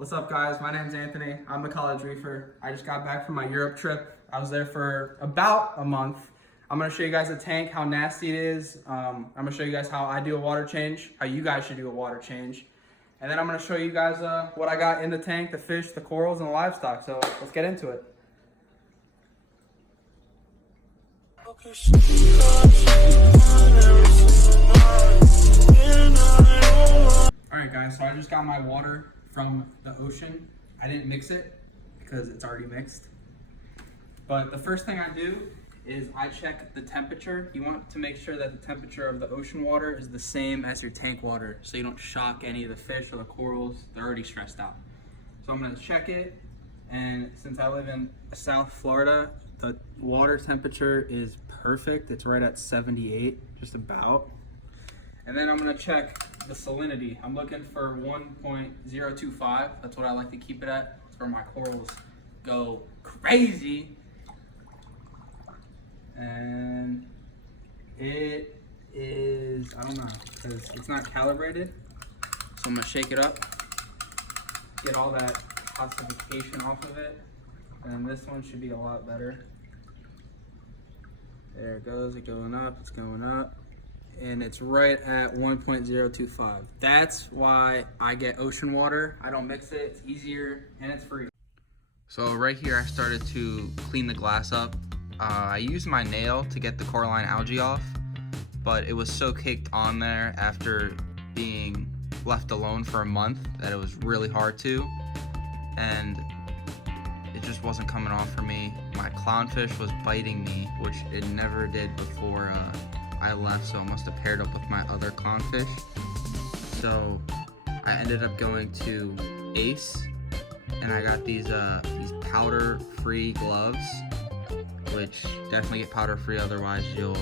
What's up, guys? My name's Anthony. I'm the College Reefer. I just got back from my Europe trip. I was there for about a month. I'm gonna show you guys the tank, how nasty it is. I'm gonna show you guys how I do a water change, how you guys should do a water change. And then I'm gonna show you guys what I got in the tank, the fish, the corals, and the livestock. So let's get into it. Alright guys, so I just got my water from the ocean. I didn't mix it because it's already mixed. But the first thing I do is I check the temperature. You want to make sure that the temperature of the ocean water is the same as your tank water so you don't shock any of the fish or the corals. They're already stressed out. So I'm gonna check it, and since I live in South Florida, the water temperature is perfect. It's right at 78, just about. And then I'm gonna check the salinity. I'm looking for 1.025. That's what I like to keep it at. That's where my corals go crazy. And it is, I don't know, because it's not calibrated. So I'm gonna shake it up, get all that calcification off of it. And this one should be a lot better. There it goes, it's going up, it's going up. And it's right at 1.025. That's why I get ocean water. I don't mix it, it's easier, and it's free. So right here, I started to clean the glass up. I used my nail to get the coralline algae off, but it was so caked on there after being left alone for a month that it was really hard to, and it just wasn't coming off for me. My clownfish was biting me, which it never did before I left, so it must have paired up with my other clownfish. So I ended up going to Ace, and I got these powder-free gloves, which definitely get powder-free, otherwise you'll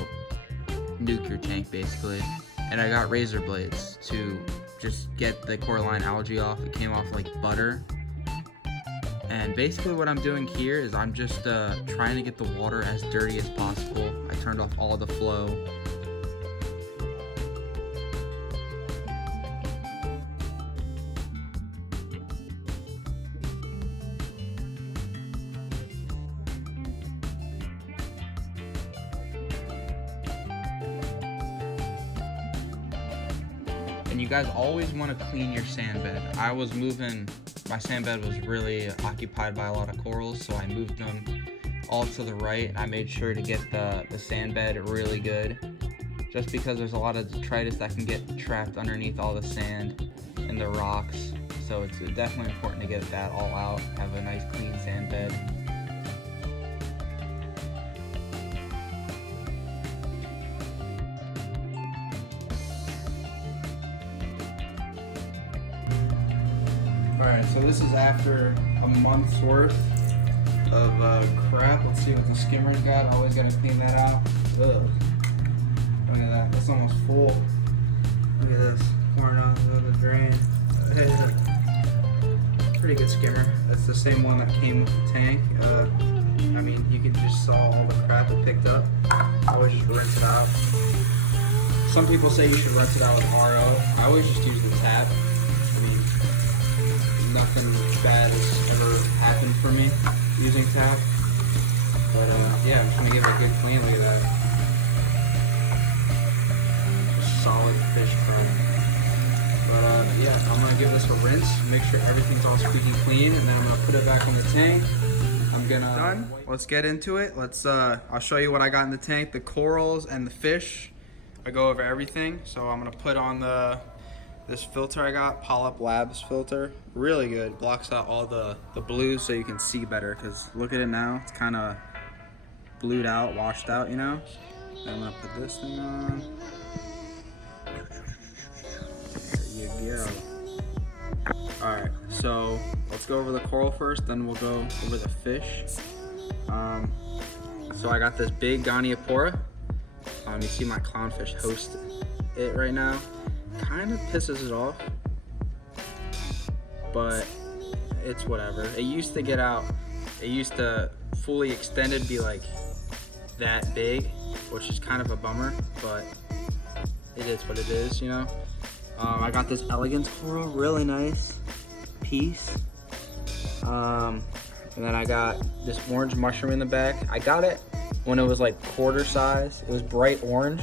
nuke your tank basically. And I got razor blades to just get the coralline algae off. It came off like butter. And basically what I'm doing here is I'm just trying to get the water as dirty as possible. I turned off all the flow. And you guys always want to clean your sand bed. I was moving, my sand bed was really occupied by a lot of corals, so I moved them all to the right. I made sure to get the sand bed really good, just because there's a lot of detritus that can get trapped underneath all the sand and the rocks. So it's definitely important to get that all out, have a nice clean sand bed. Alright, so this is after a month's worth of crap. Let's see what the skimmer's got. Always gotta clean that out. Ugh. Look at that, that's almost full. Look at this, pouring out of the drain. Pretty good skimmer. That's the same one that came with the tank. I mean, you can just saw all the crap it picked up. Always just rinse it out. Some people say you should rinse it out with RO. I always just use the tap. I mean, nothing bad has ever happened for me using tap. But yeah, I'm just gonna give it a good clean. Look at that. Just solid fish crap. But yeah, I'm gonna give this a rinse, make sure everything's all squeaky clean, and then I'm gonna put it back on the tank. I'm gonna done. Let's get into it. Let's I'll show you what I got in the tank, the corals and the fish. I go over everything. So I'm gonna put on this filter I got, Polyp Labs filter. Really good, blocks out all the blues so you can see better, because look at it now, it's kind of blued out, washed out, you know? Then I'm gonna put this thing on. There you go. Alright, so let's go over the coral first, then we'll go over the fish. So I got this big Goniopora. You see my clownfish host it right now. Kind of pisses it off, but it's whatever. It used to get out, it used to fully extended be like that big, which is kind of a bummer, but it is what it is, you know. I got this elegance coral, really nice piece. And then I got this orange mushroom in the back. I got it when it was like quarter size. It was bright orange,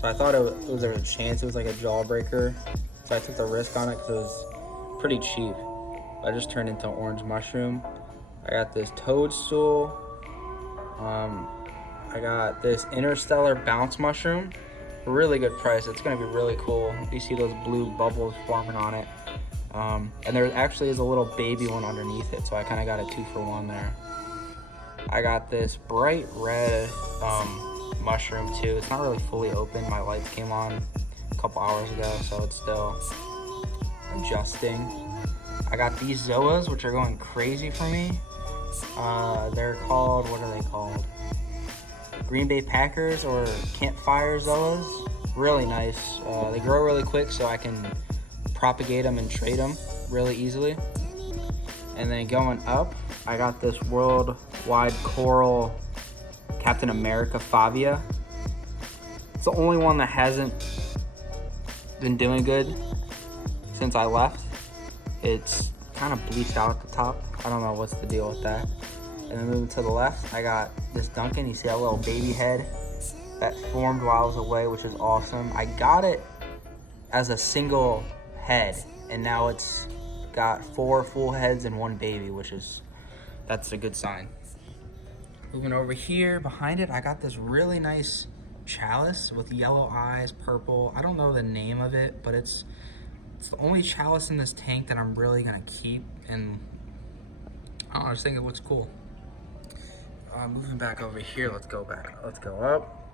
so I thought there was a chance it was like a jawbreaker. So I took the risk on it because it was pretty cheap. I just turned into an orange mushroom. I got this toadstool. I got this interstellar bounce mushroom. Really good price. It's gonna be really cool. You see those blue bubbles forming on it. And there actually is a little baby one underneath it, so I kind of got a 2-for-1 there. I got this bright red mushroom too. It's not really fully open. My lights came on a couple hours ago, so it's still adjusting. I got these zoas, which are going crazy for me. They're called, what are they called? Green Bay Packers or Campfire zoas. Really nice. They grow really quick, so I can propagate them and trade them really easily. And then going up, I got this worldwide coral Captain America Favia. It's the only one that hasn't been doing good since I left. It's kind of bleached out at the top. I don't know what's the deal with that. And then moving to the left, I got this Duncan. You see that little baby head that formed while I was away, which is awesome. I got it as a single head, and now it's got 4 full heads and 1 baby, that's a good sign. Moving over here, behind it, I got this really nice chalice with yellow eyes, purple. I don't know the name of it, but it's the only chalice in this tank that I'm really gonna keep, and I don't know, I just think it looks cool. Moving back over here, let's go up.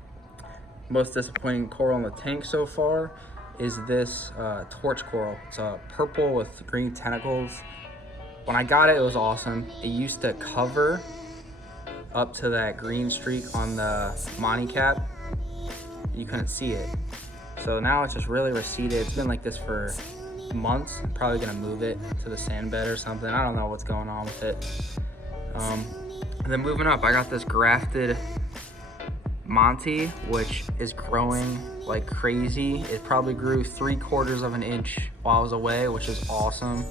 Most disappointing coral in the tank so far is this torch coral. It's purple with green tentacles. When I got it, it was awesome. It used to cover up to that green streak on the Monty cap. You couldn't see it. So now it's just really receded. It's been like this for months. I'm probably gonna move it to the sand bed or something. I don't know what's going on with it. And then moving up, I got this grafted Monty, which is growing like crazy. It probably grew 3/4 of an inch while I was away, which is awesome.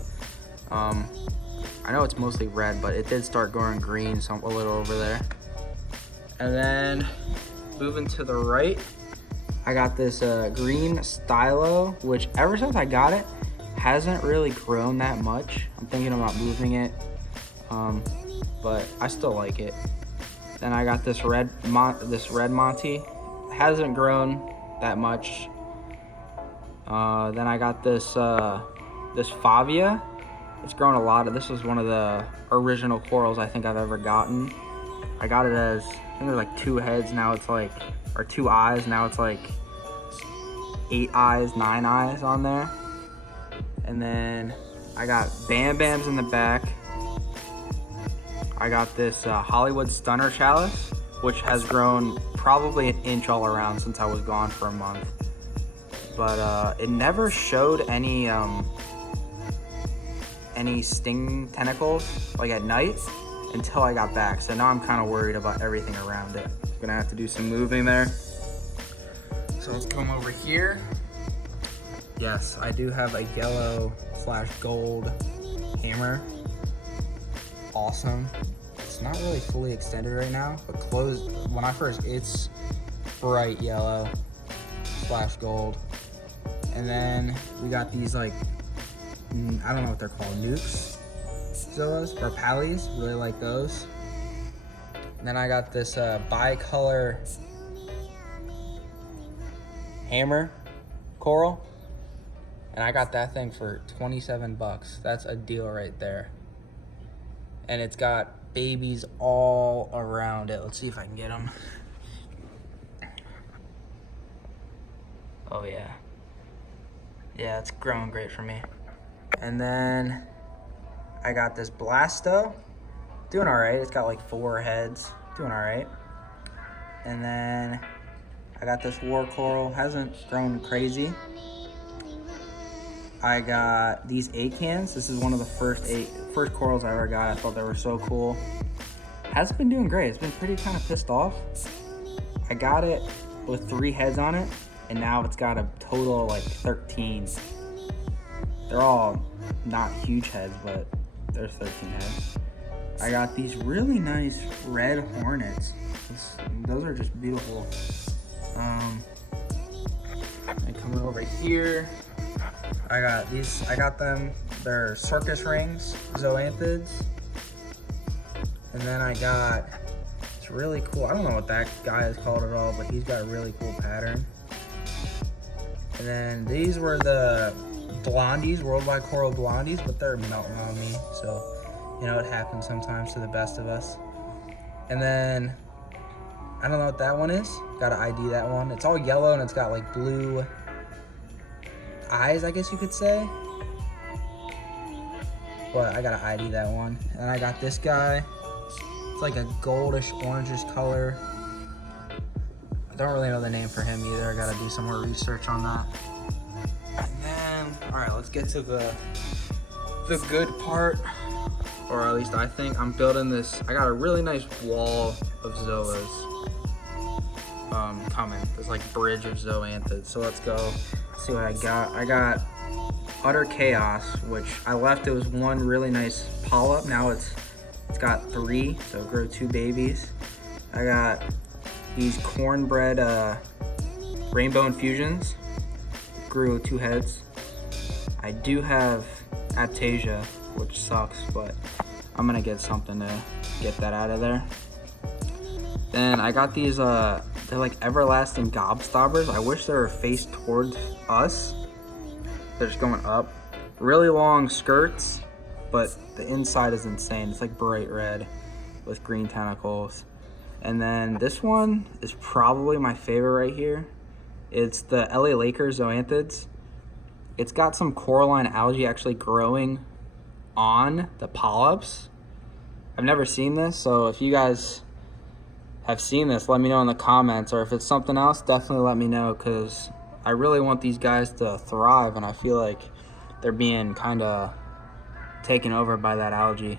I know it's mostly red, but it did start going green, so I'm a little over there. And then moving to the right, I got this green stylo, which ever since I got it, hasn't really grown that much. I'm thinking about moving it, but I still like it. Then I got this red Monty, hasn't grown that much. Then I got this Favia. It's grown a lot. This was one of the original corals I think I've ever gotten. I got it as, I think there's like 2 heads, now it's like, or 2 eyes, now it's like 8 eyes, 9 eyes on there. And then I got Bam Bams in the back. I got this Hollywood Stunner chalice, which has grown probably 1 inch all around since I was gone for a month. But it never showed any sting tentacles like at night until I got back. So now I'm kind of worried about everything around it. Gonna have to do some moving there. So let's come over here. Yes, I do have a yellow/gold hammer. Awesome. It's not really fully extended right now, but closed when I first, it's bright yellow/gold. And then we got these like, I don't know what they're called, nukes zoas or pallies, really like those. And then I got this bicolor hammer coral, and I got that thing for 27 bucks. That's a deal right there. And it's got babies all around it. Let's see if I can get them. Oh yeah. Yeah, it's growing great for me. And then I got this Blasto, doing all right. It's got like 4 heads, doing all right. And then I got this war coral, hasn't grown crazy. I got these acans. This is one of the first corals I ever got. I thought they were so cool. Hasn't been doing great. It's been pretty kind of pissed off. I got it with 3 heads on it, and now it's got a total of like 13. They're all not huge heads, but There's 13 heads. I got these really nice red hornets. Those are just beautiful. And coming over here, I got these. I got them. They're circus rings, zoanthids. And then I got, it's really cool. I don't know what that guy is called at all, but he's got a really cool pattern. And then these were the blondies, worldwide coral blondies, but they're melting on me. So, you know, it happens sometimes to the best of us. And then, I don't know what that one is. Gotta ID that one. It's all yellow and it's got like blue eyes, I guess you could say. But I gotta ID that one. And I got this guy. It's like a goldish, orangish color. I don't really know the name for him either. I gotta do some more research on that. And then, all right, let's get to the good part. Or at least I think. I'm building this. I got a really nice wall of zoas coming. This like bridge of zoanthids. So let's go see what I got. I got Utter Chaos, which I left. It was one really nice polyp. Now it's got 3, so it grew 2 babies. I got these cornbread rainbow infusions. Grew 2 heads. I do have Aptasia, which sucks, but I'm gonna get something to get that out of there. Then I got these, they're like everlasting gobstoppers. I wish they were faced towards us. They're just going up. Really long skirts, but the inside is insane. It's like bright red with green tentacles. And then this one is probably my favorite right here. It's the LA Lakers zoanthids. It's got some coralline algae actually growing on the polyps. I've never seen this, so if you guys have seen this, let me know in the comments, or if it's something else, definitely let me know, because I really want these guys to thrive, and I feel like they're being kind of taken over by that algae.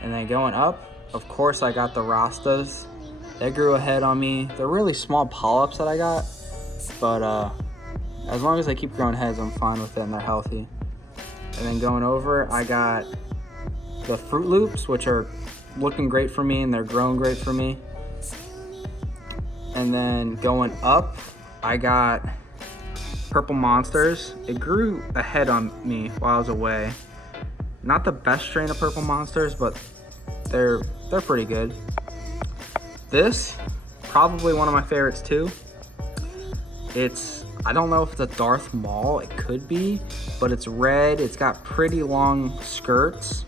And then going up, of course, I got the Rastas. They grew a head on me. They're really small polyps that I got, but as long as they keep growing heads, I'm fine with it and they're healthy. And then going over, I got the Fruit Loops, which are looking great for me and they're growing great for me. And then going up, I got Purple Monsters. It grew a head on me while I was away. Not the best strain of Purple Monsters, but they're pretty good. This, probably one of my favorites too. I don't know if it's a Darth Maul, it could be, but it's red, it's got pretty long skirts,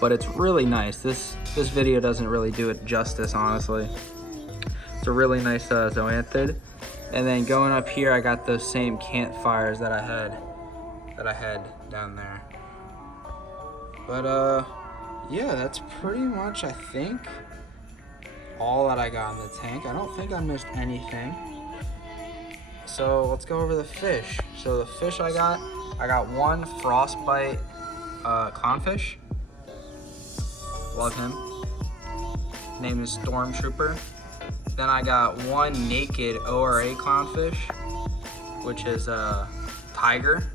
but it's really nice. This video doesn't really do it justice, honestly. It's a really nice zoanthid. And then going up here, I got those same campfires that I had down there. But yeah, that's pretty much, I think, all that I got in the tank. I don't think I missed anything. So let's go over the fish. So the fish I got one frostbite clownfish. Love him. His name is Stormtrooper. Then I got one naked ORA clownfish, which is a tiger.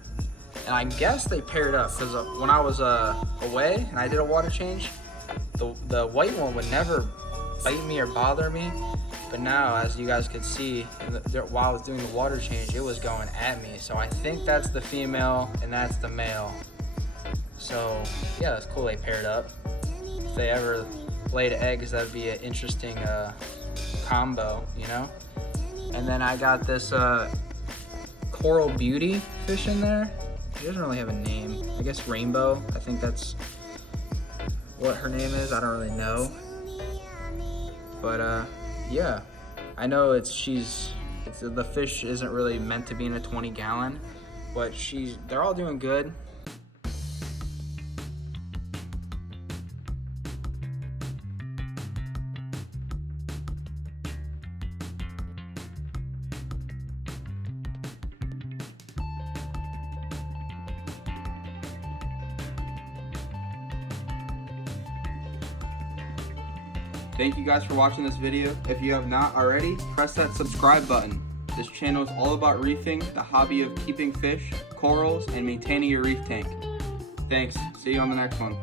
And I guess they paired up because when I was away and I did a water change, the white one would never bite me or bother me. But now, as you guys could see, while I was doing the water change, it was going at me. So I think that's the female and that's the male. So yeah, that's cool they paired up. If they ever laid eggs, that'd be an interesting combo, you know? And then I got this Coral Beauty fish in there. She doesn't really have a name. I guess Rainbow. I think that's what her name is. I don't really know. But yeah, I know the fish isn't really meant to be in a 20-gallon, but they're all doing good. Thank you guys for watching this video. If you have not already, press that subscribe button. This channel is all about reefing, the hobby of keeping fish, corals, and maintaining your reef tank. Thanks. See you on the next one.